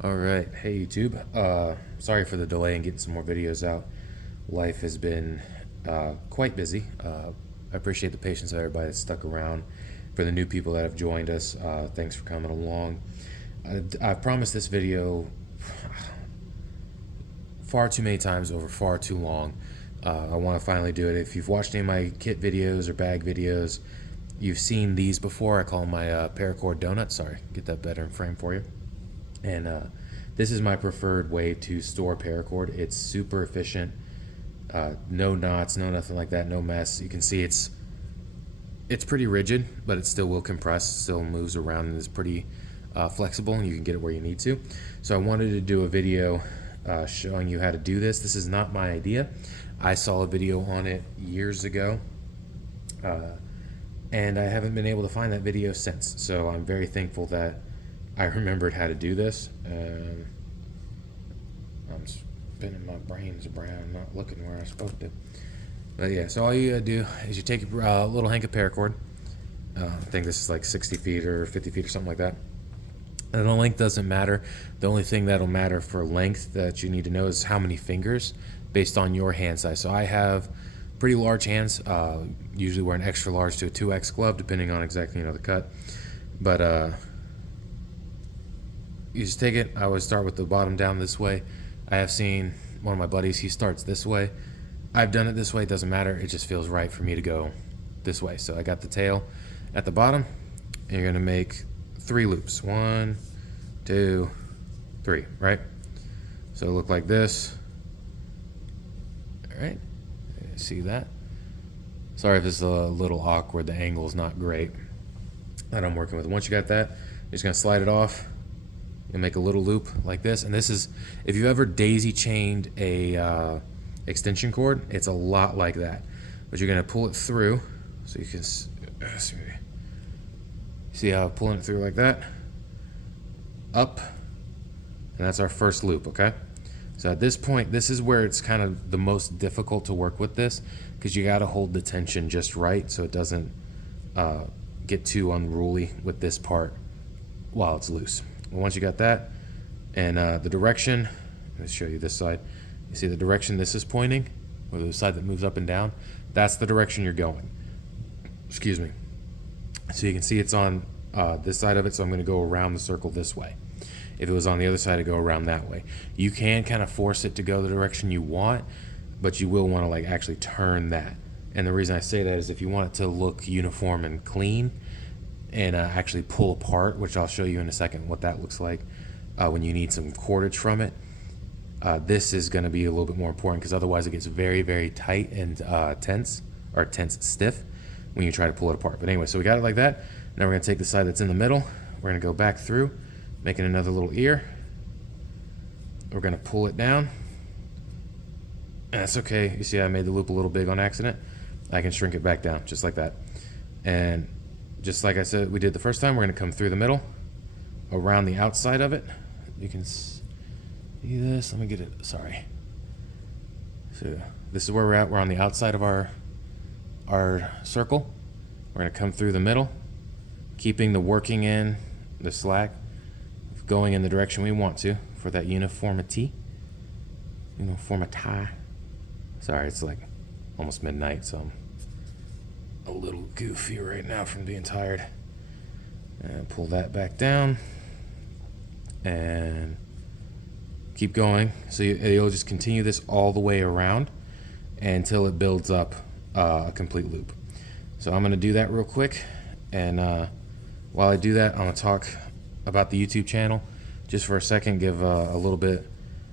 All right, hey YouTube. Sorry for the delay in getting some more videos out. Life has been quite busy. I appreciate the patience of everybody that's stuck around. For the new people that have joined us, thanks for coming along. I've promised this video far too many times over far too long. I want to finally do it. If you've watched any of my kit videos or bag videos, you've seen these before. I call them my paracord donuts. Sorry, get that better in frame for you. And this is my preferred way to store paracord. It's super efficient. No knots, no nothing like that, no mess. You can see it's pretty rigid, but it still will compress, still moves around, and is pretty flexible, and you can get it where you need to. So I wanted to do a video showing you how to do this. This is not my idea. I saw a video on it years ago, and I haven't been able to find that video since. So I'm very thankful that I remembered how to do this. I'm spinning my brains around, not looking where I'm supposed to. But yeah, so all you gotta do is you take a little hank of paracord. I think this is like 60 feet or 50 feet or something like that. And the length doesn't matter. The only thing that'll matter for length that you need to know is how many fingers based on your hand size. So I have pretty large hands. Usually wear an extra large to a 2X glove, depending on exactly the cut. But you just take it. I always start with the bottom down this way. I have seen one of my buddies, he starts this way. I've done it this way, it doesn't matter. It just feels right for me to go this way. So I got the tail at the bottom, and you're gonna make 3 loops. 1, 2, 3, right? So it'll look like this. All right, see that? Sorry if it's a little awkward, the angle is not great that I'm working with. Once you got that, you're just gonna slide it off. You'll make a little loop like this, and this is, if you ever daisy chained a extension cord, it's a lot like that. But you're gonna pull it through, so you can see how I'm pulling it through like that, up, and that's our first loop, okay? So at this point, this is where it's kind of the most difficult to work with this, because you gotta hold the tension just right so it doesn't get too unruly with this part while it's loose. Once you got that, and the direction, let me show you this side. You see the direction this is pointing, or the side that moves up and down? That's the direction you're going. Excuse me. So you can see it's on this side of it, so I'm going to go around the circle this way. If it was on the other side, I'd go around that way. You can kind of force it to go the direction you want, but you will want to like actually turn that. And the reason I say that is if you want it to look uniform and clean, and actually pull apart, which I'll show you in a second what that looks like when you need some cordage from it. This is going to be a little bit more important, because otherwise it gets very, very tight and tense, or tense stiff when you try to pull it apart. But anyway, so we got it like that. Now we're going to take the side that's in the middle. We're going to go back through, making another little ear. We're going to pull it down. And that's okay. You see I made the loop a little big on accident. I can shrink it back down just like that. And just like I said we did the first time, we're going to come through the middle, around the outside of it. You can see this. Let me get it. Sorry. So this is where we're at. We're on the outside of our circle. We're going to come through the middle, keeping the working in, the slack, going in the direction we want to for that uniformity. Sorry, it's like almost midnight, so I'm a little goofy right now from being tired. And pull that back down and keep going. So you'll just continue this all the way around until it builds up a complete loop. So I'm going to do that real quick, and while I do that, I'm going to talk about the YouTube channel just for a second, give a little bit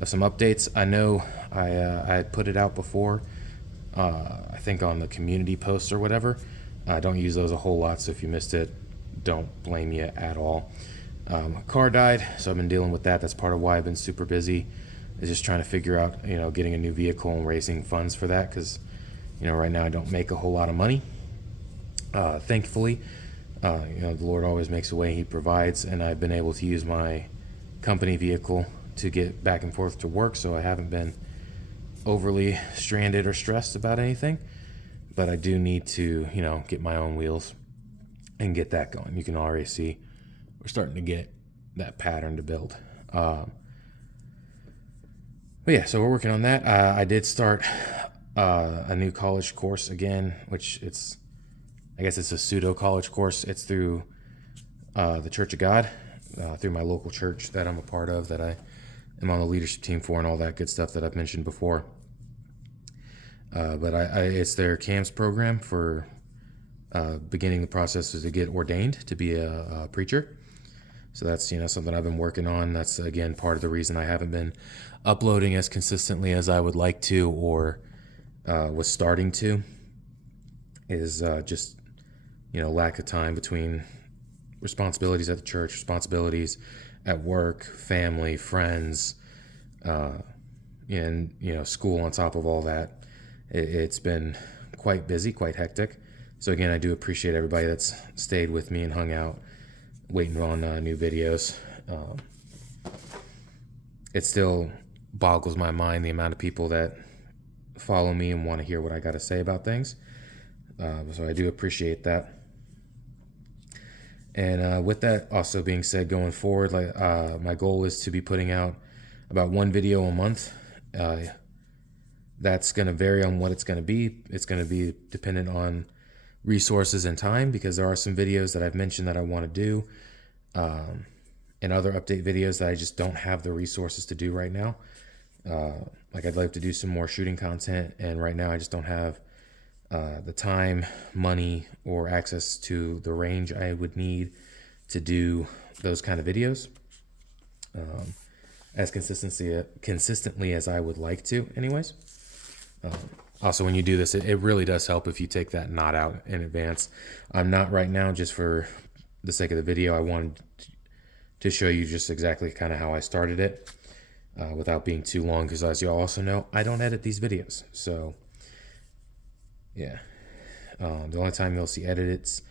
of some updates. I know I had put it out before, I think on the community posts or whatever. I don't use those a whole lot, so if you missed it, don't blame you at all. My car died, so I've been dealing with that. That's part of why I've been super busy, is just trying to figure out, getting a new vehicle and raising funds for that, because, right now I don't make a whole lot of money. Thankfully, the Lord always makes a way, He provides, and I've been able to use my company vehicle to get back and forth to work, so I haven't been overly stranded or stressed about anything. But I do need to, get my own wheels and get that going. You can already see we're starting to get that pattern to build. But yeah, so we're working on that. I did start a new college course again, which I guess it's a pseudo college course. It's through the Church of God, through my local church that I'm a part of, that I am on the leadership team for, and all that good stuff that I've mentioned before. But it's their CAMS program for beginning the process to get ordained to be a preacher. So that's something I've been working on. That's again part of the reason I haven't been uploading as consistently as I would like to, or was starting to, is just lack of time between responsibilities at the church, responsibilities at work, family, friends, and school on top of all that. It's been quite busy, quite hectic. So again, I do appreciate everybody that's stayed with me and hung out waiting on new videos. It still boggles my mind the amount of people that follow me and want to hear what I got to say about things. So I do appreciate that. And with that also being said, going forward, my goal is to be putting out about one video a month. That's going to vary on what it's going to be. It's going to be dependent on resources and time, because there are some videos that I've mentioned that I want to do, and other update videos that I just don't have the resources to do right now. I'd like to do some more shooting content, and right now I just don't have the time, money, or access to the range I would need to do those kind of videos as consistently as I would like to anyways. Also, when you do this, it really does help if you take that knot out in advance. I'm not right now, just for the sake of the video, I wanted to show you just exactly kind of how I started it without being too long, because as you also know, I don't edit these videos. So yeah, the only time you'll see edits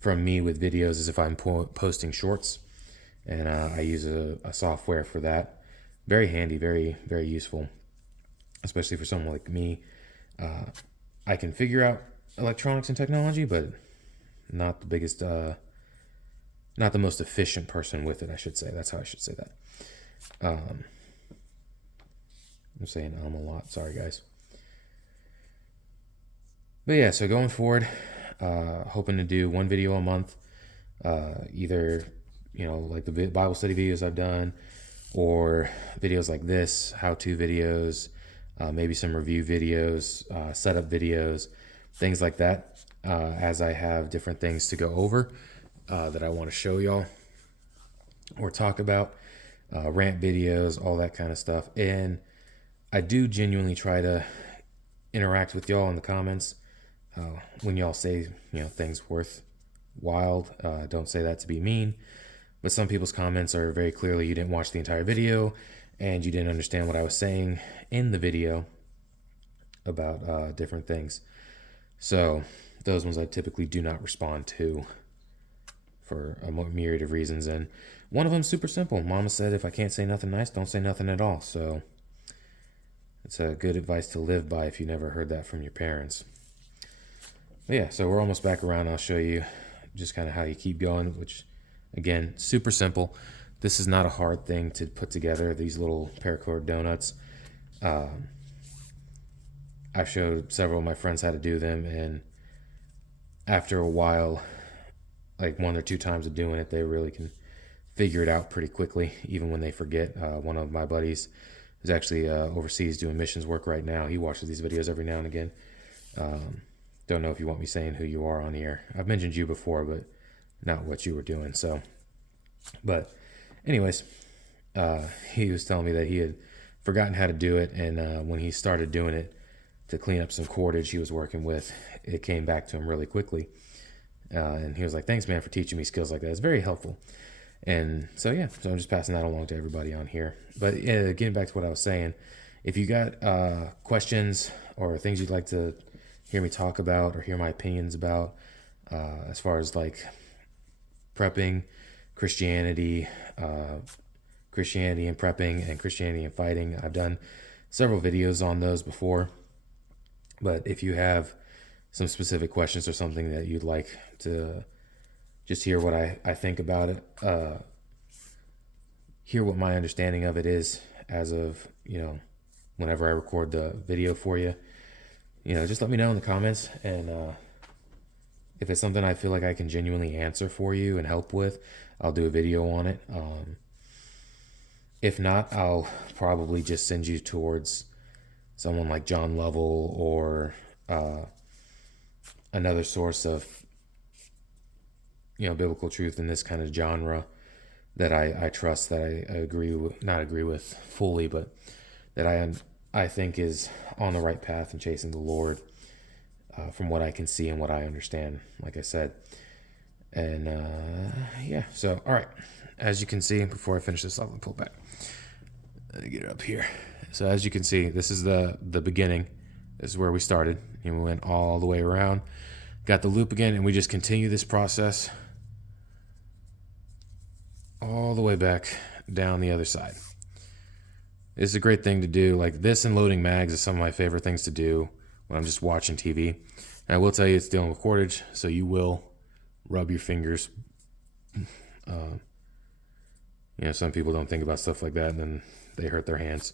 from me with videos is if I'm posting shorts, and I use a software for that. Very handy, very, very useful, especially for someone like me. I can figure out electronics and technology, but not the biggest, not the most efficient person with it, I should say. That's how I should say that. I'm saying a lot. Sorry, guys. But yeah, so going forward, hoping to do one video a month, either, like the Bible study videos I've done, or videos like this, how-to videos, maybe some review videos, setup videos, things like that, as I have different things to go over that I want to show y'all or talk about, rant videos, all that kind of stuff. And I do genuinely try to interact with y'all in the comments when y'all say things worthwhile. Don't say that to be mean, but some people's comments are very clearly you didn't watch the entire video and you didn't understand what I was saying in the video about different things. So those ones I typically do not respond to for a myriad of reasons. And one of them super simple. Mama said, if I can't say nothing nice, don't say nothing at all. So it's a good advice to live by if you never heard that from your parents. But yeah, so we're almost back around. I'll show you just kind of how you keep going, which again, super simple. This is not a hard thing to put together, these little paracord donuts. I've showed several of my friends how to do them, and after a while, like 1 or 2 times of doing it, they really can figure it out pretty quickly, even when they forget. One of my buddies is actually overseas doing missions work right now. He watches these videos every now and again. Don't know if you want me saying who you are on here. I've mentioned you before, but not what you were doing. So, but anyways, he was telling me that he had forgotten how to do it, and when he started doing it to clean up some cordage he was working with, it came back to him really quickly. And he was like, thanks, man, for teaching me skills like that. It's very helpful. And so, yeah, so I'm just passing that along to everybody on here. But getting back to what I was saying, if you got questions or things you'd like to hear me talk about or hear my opinions about, as far as like prepping, Christianity and prepping, and Christianity and fighting, I've done several videos on those before. But if you have some specific questions or something that you'd like to just hear what I think about it, hear what my understanding of it is as of, whenever I record the video for you, just let me know in the comments. And if it's something I feel like I can genuinely answer for you and help with, I'll do a video on it. If not, I'll probably just send you towards someone like John Lovell or another source of, biblical truth in this kind of genre that I trust, that I not agree with fully, but that I think is on the right path and chasing the Lord, from what I can see and what I understand, like I said. And yeah, so all right, as you can see, before I finish this, I'll pull back. Let me get it up here. So as you can see, this is the beginning. This is where we started, and we went all the way around, got the loop again, and we just continue this process all the way back down the other side. It's a great thing to do. Like this and loading mags is some of my favorite things to do when I'm just watching TV. And I will tell you, it's dealing with cordage, so you will rub your fingers. Some people don't think about stuff like that, and then they hurt their hands.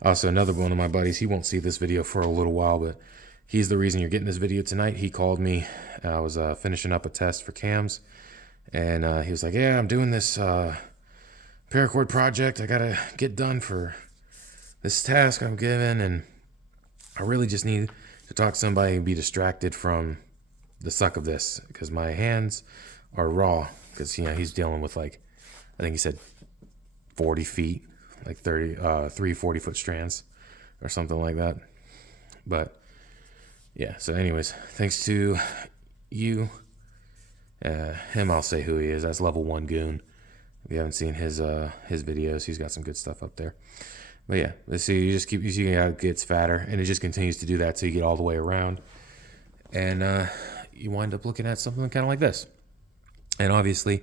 Also, another one of my buddies, he won't see this video for a little while, but he's the reason you're getting this video tonight. He called me. I was finishing up a test for cams, and he was like, yeah, I'm doing this paracord project I gotta get done for this task I'm given, and I really just need to talk to somebody and be distracted from the suck of this, because my hands are raw, because he's dealing with, like, I think he said 40 feet, like 3 40-foot strands or something like that. But yeah, so anyways, thanks to you, him, I'll say who he is. That's Level 1 Goon. If you haven't seen his videos, he's got some good stuff up there. But yeah, let's see. You see how it gets fatter, and it just continues to do that till you get all the way around, and you wind up looking at something kind of like this. And obviously,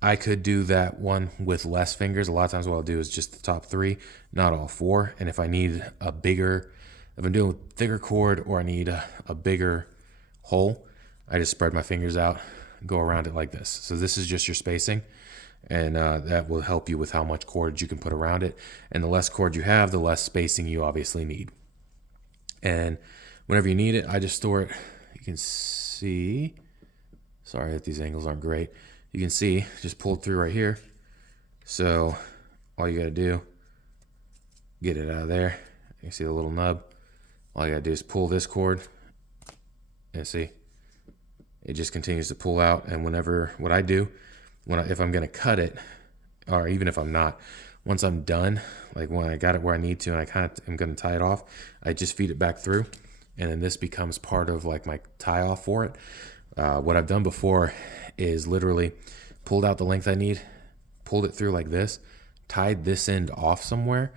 I could do that one with less fingers. A lot of times what I'll do is just the top 3, not all 4. And if I need if I'm doing a thicker cord, or I need a bigger hole, I just spread my fingers out, go around it like this. So this is just your spacing, and that will help you with how much cord you can put around it. And the less cord you have, the less spacing you obviously need. And whenever you need it, I just store it. You can see, sorry that these angles aren't great. You can see, just pulled through right here. So all you gotta do, get it out of there. You see the little nub? All you gotta do is pull this cord, and see, it just continues to pull out. And what I do, if I'm gonna cut it, or even if I'm not, once I'm done, like when I got it where I need to, and I kind of am gonna tie it off, I just feed it back through, and then this becomes part of like my tie off for it. What I've done before is literally pulled out the length I need, pulled it through like this, tied this end off somewhere,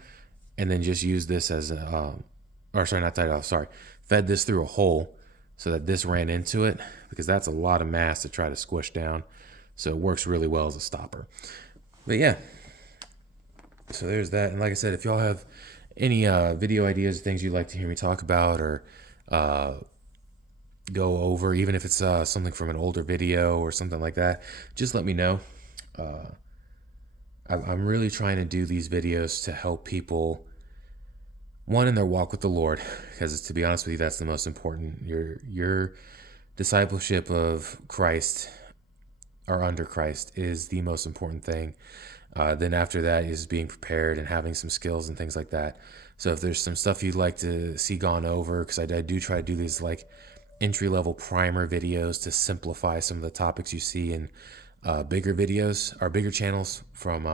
and then just used this as fed this through a hole so that this ran into it, because that's a lot of mass to try to squish down. So it works really well as a stopper. But yeah, so there's that. And like I said, if y'all have any video ideas, things you'd like to hear me talk about, or go over, even if it's something from an older video or something like that, just let me know. I'm really trying to do these videos to help people, one, in their walk with the Lord, because to be honest with you, that's the most important. Your discipleship of Christ, or under Christ, is the most important thing. Then after that is being prepared and having some skills and things like that. So if there's some stuff you'd like to see gone over, because I do try to do these like entry-level primer videos to simplify some of the topics you see in bigger videos, or bigger channels from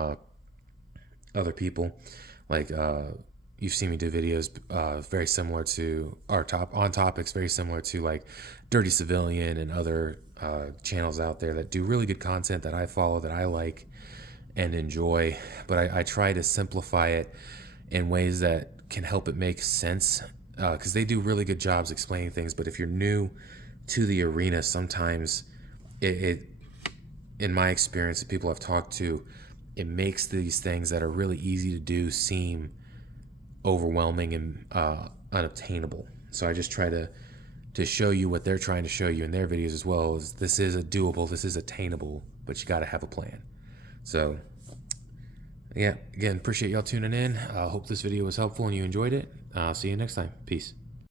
other people. Like you've seen me do videos very similar to on topics very similar to like Dirty Civilian and other channels out there that do really good content that I follow, that I like and enjoy. But I try to simplify it in ways that can help it make sense, because they do really good jobs explaining things. But if you're new to the arena, sometimes it in my experience, the people I've talked to, it makes these things that are really easy to do seem overwhelming and unobtainable. So I just try to show you what they're trying to show you in their videos as well. Is this is doable, this is attainable, but you got to have a plan. So yeah, again, appreciate y'all tuning in. Hope this video was helpful and you enjoyed it. See you next time. Peace.